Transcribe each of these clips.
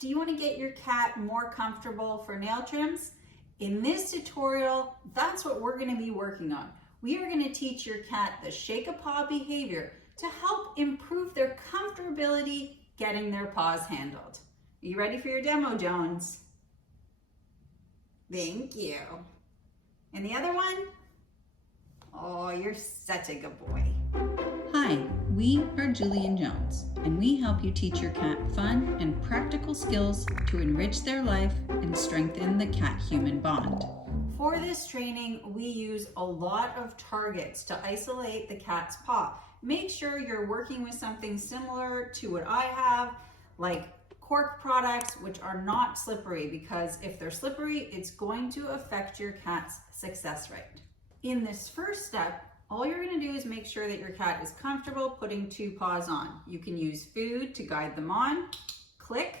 Do you want to get your cat more comfortable for nail trims? In this tutorial, that's what we're going to be working on. We are going to teach your cat the shake a paw behavior to help improve their comfortability getting their paws handled. Are you ready for your demo, Jones? Thank you. And the other one? Oh, you're such a good boy. Hi, we are Julie and Jones, and we help you teach your cat fun and practical skills to enrich their life and strengthen the cat-human bond. For this training, we use a lot of targets to isolate the cat's paw. Make sure you're working with something similar to what I have, like cork products, which are not slippery, because if they're slippery, it's going to affect your cat's success rate. In this first step, all you're going to do is make sure that your cat is comfortable putting 2 paws on. You can use food to guide them on, click,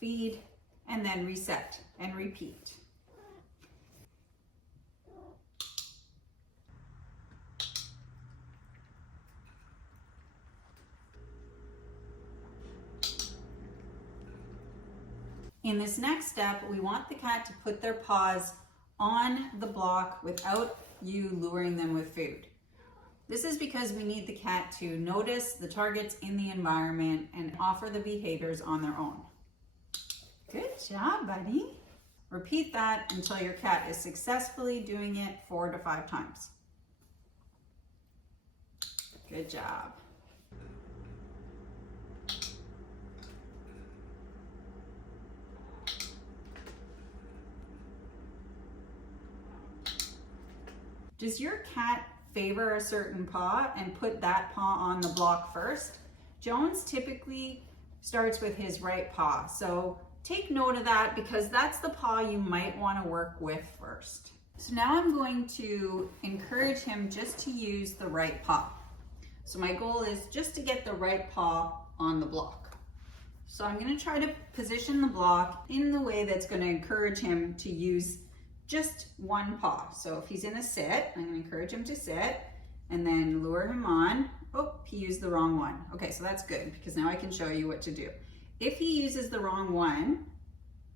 feed, and then reset and repeat. In this next step, we want the cat to put their paws on the block without you luring them with food. This is because we need the cat to notice the targets in the environment and offer the behaviors on their own. Good job, buddy. Repeat that until your cat is successfully doing it 4 to 5 times. Good job. Does your cat favor a certain paw and put that paw on the block first? Jones typically starts with his right paw, so take note of that because that's the paw you might want to work with first. So now I'm going to encourage him just to use the right paw. So my goal is just to get the right paw on the block. So I'm going to try to position the block in the way that's going to encourage him to use just one paw. So if he's in a sit, I'm going to encourage him to sit and then lure him on. Oh, he used the wrong one. Okay, so that's good because now I can show you what to do. If he uses the wrong one,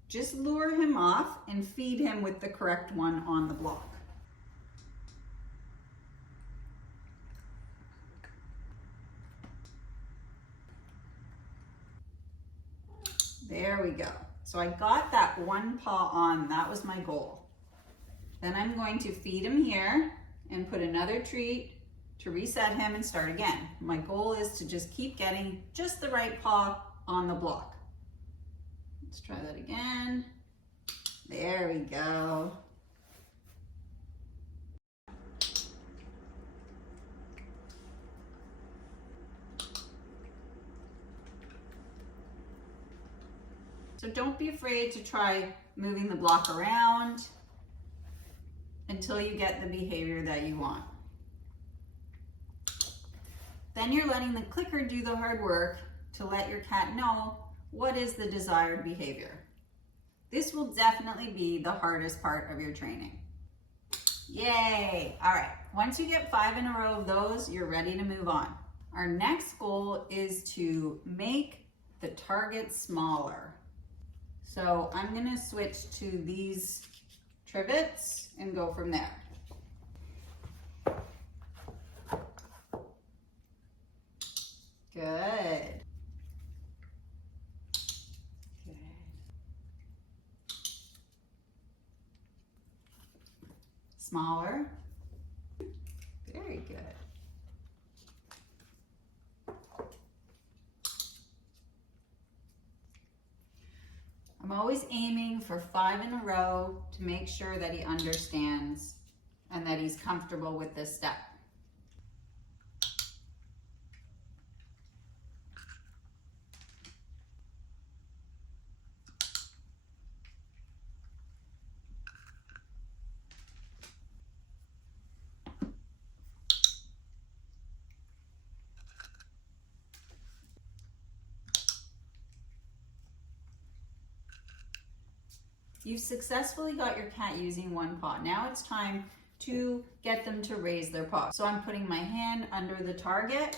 just lure him off and feed him with the correct one on the block. There we go. So I got that one paw on, that was my goal. Then I'm going to feed him here and put another treat to reset him and start again. My goal is to just keep getting just the right paw on the block. Let's try that again. There we go. So don't be afraid to try moving the block around until you get the behavior that you want. Then you're letting the clicker do the hard work to let your cat know what is the desired behavior. This will definitely be the hardest part of your training. Yay! All right, once you get 5 in a row of those, you're ready to move on. Our next goal is to make the target smaller. So I'm gonna switch to these trivets and go from there. Good. Good. Smaller. Very good. I'm always aiming for 5 in a row to make sure that he understands and that he's comfortable with this step. You've successfully got your cat using one paw. Now it's time to get them to raise their paw. So I'm putting my hand under the target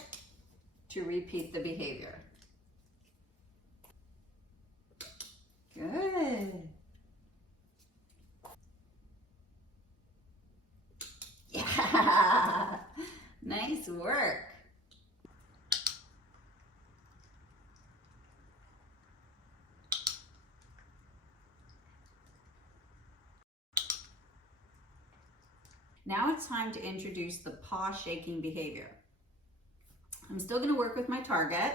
to repeat the behavior. work. Now it's time to introduce the paw shaking behavior. I'm still going to work with my target.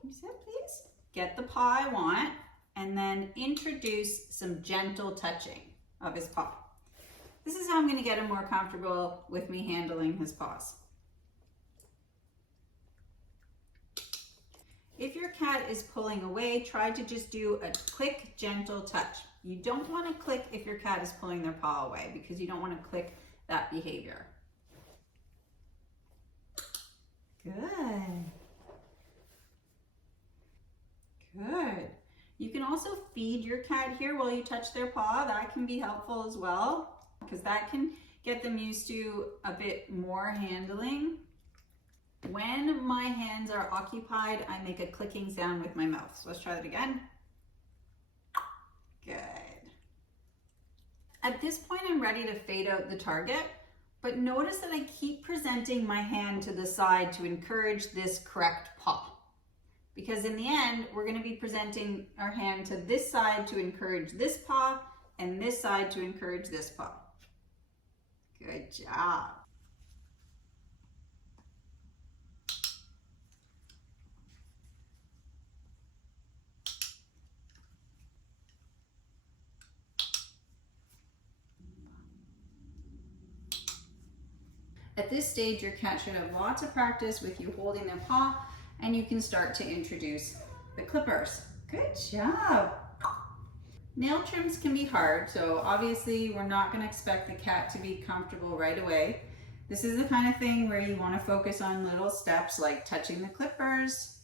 Can you sit, please? Get the paw I want, and then introduce some gentle touching of his paw. This is how I'm going to get him more comfortable with me handling his paws. If your cat is pulling away, try to just do a quick, gentle touch. You don't want to click if your cat is pulling their paw away because you don't want to click that behavior. Good. Good. You can also feed your cat here while you touch their paw. That can be helpful as well because that can get them used to a bit more handling. When my hands are occupied, I make a clicking sound with my mouth. So let's try that again. Good. At this point, I'm ready to fade out the target, but notice that I keep presenting my hand to the side to encourage this correct paw. Because in the end, we're going to be presenting our hand to this side to encourage this paw and this side to encourage this paw. Good job. At this stage, your cat should have lots of practice with you holding their paw, and you can start to introduce the clippers. Good job. Nail trims can be hard, so obviously we're not going to expect the cat to be comfortable right away. This is the kind of thing where you want to focus on little steps like touching the clippers.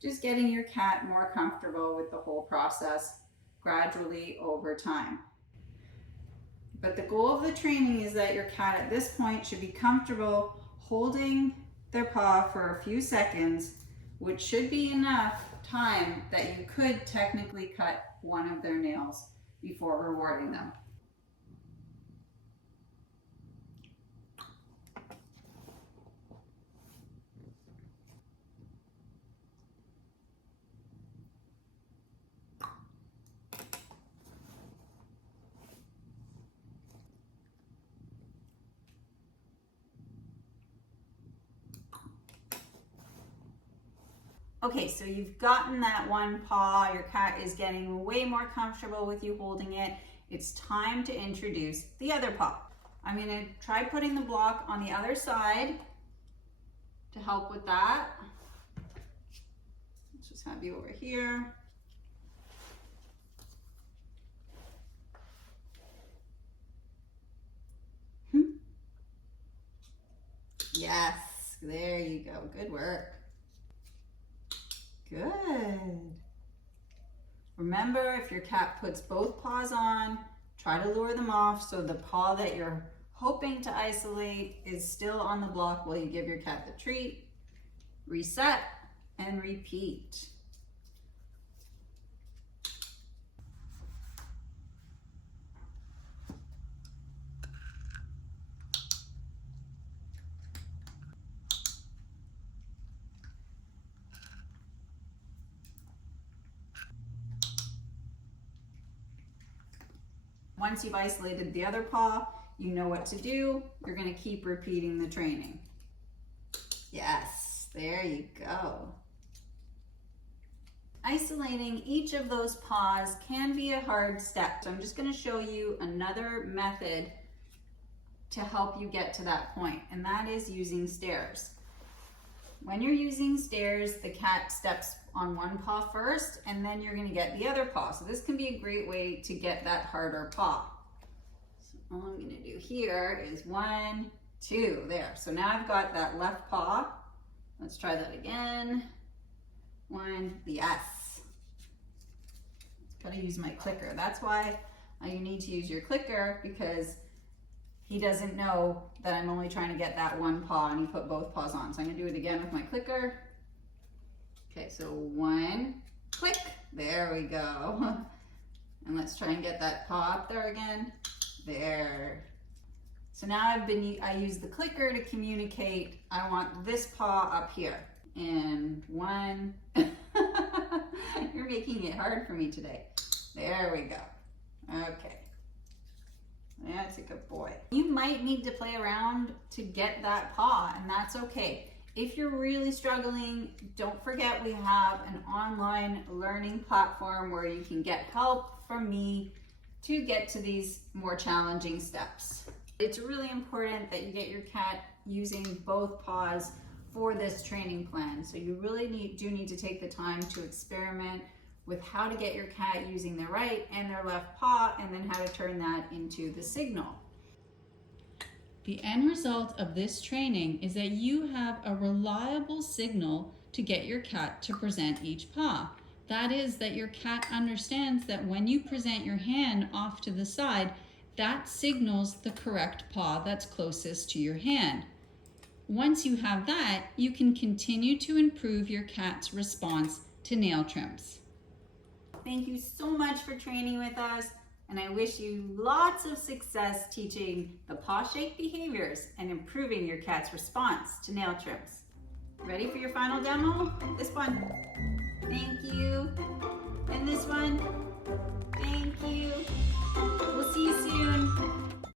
Just getting your cat more comfortable with the whole process gradually over time. But the goal of the training is that your cat at this point should be comfortable holding their paw for a few seconds, which should be enough time that you could technically cut one of their nails before rewarding them. Okay, so you've gotten that one paw, your cat is getting way more comfortable with you holding it. It's time to introduce the other paw. I'm gonna try putting the block on the other side to help with that. Let's just have you over here. Yes, there you go, good work. Good. Remember, if your cat puts both paws on, try to lure them off so the paw that you're hoping to isolate is still on the block while you give your cat the treat. Reset and repeat. Once you've isolated the other paw, you know what to do. You're going to keep repeating the training. Yes, there you go. Isolating each of those paws can be a hard step. So I'm just going to show you another method to help you get to that point, and that is using stairs. When you're using stairs, the cat steps on one paw first, and then you're going to get the other paw. So this can be a great way to get that harder paw. So all I'm going to do here is 1, 2, there. So now I've got that left paw. Let's try that again. 1, yes. Got to use my clicker. That's why you need to use your clicker, because he doesn't know that I'm only trying to get that one paw and he put both paws on. So I'm gonna do it again with my clicker. Okay, so 1, click, there we go. And let's try and get that paw up there again. There. So now I use the clicker to communicate, I want this paw up here. And 1, you're making it hard for me today. There we go. Okay. That's a good boy. You might need to play around to get that paw, and that's okay. If you're really struggling, don't forget we have an online learning platform where you can get help from me to get to these more challenging steps. It's really important that you get your cat using both paws for this training plan. So you really do need to take the time to experiment with how to get your cat using their right and their left paw, and then how to turn that into the signal. The end result of this training is that you have a reliable signal to get your cat to present each paw. That is, that your cat understands that when you present your hand off to the side, that signals the correct paw that's closest to your hand. Once you have that, you can continue to improve your cat's response to nail trims. Thank you so much for training with us, and I wish you lots of success teaching the paw shake behaviors and improving your cat's response to nail trims. Ready for your final demo? This one. Thank you. And this one. Thank you. We'll see you soon.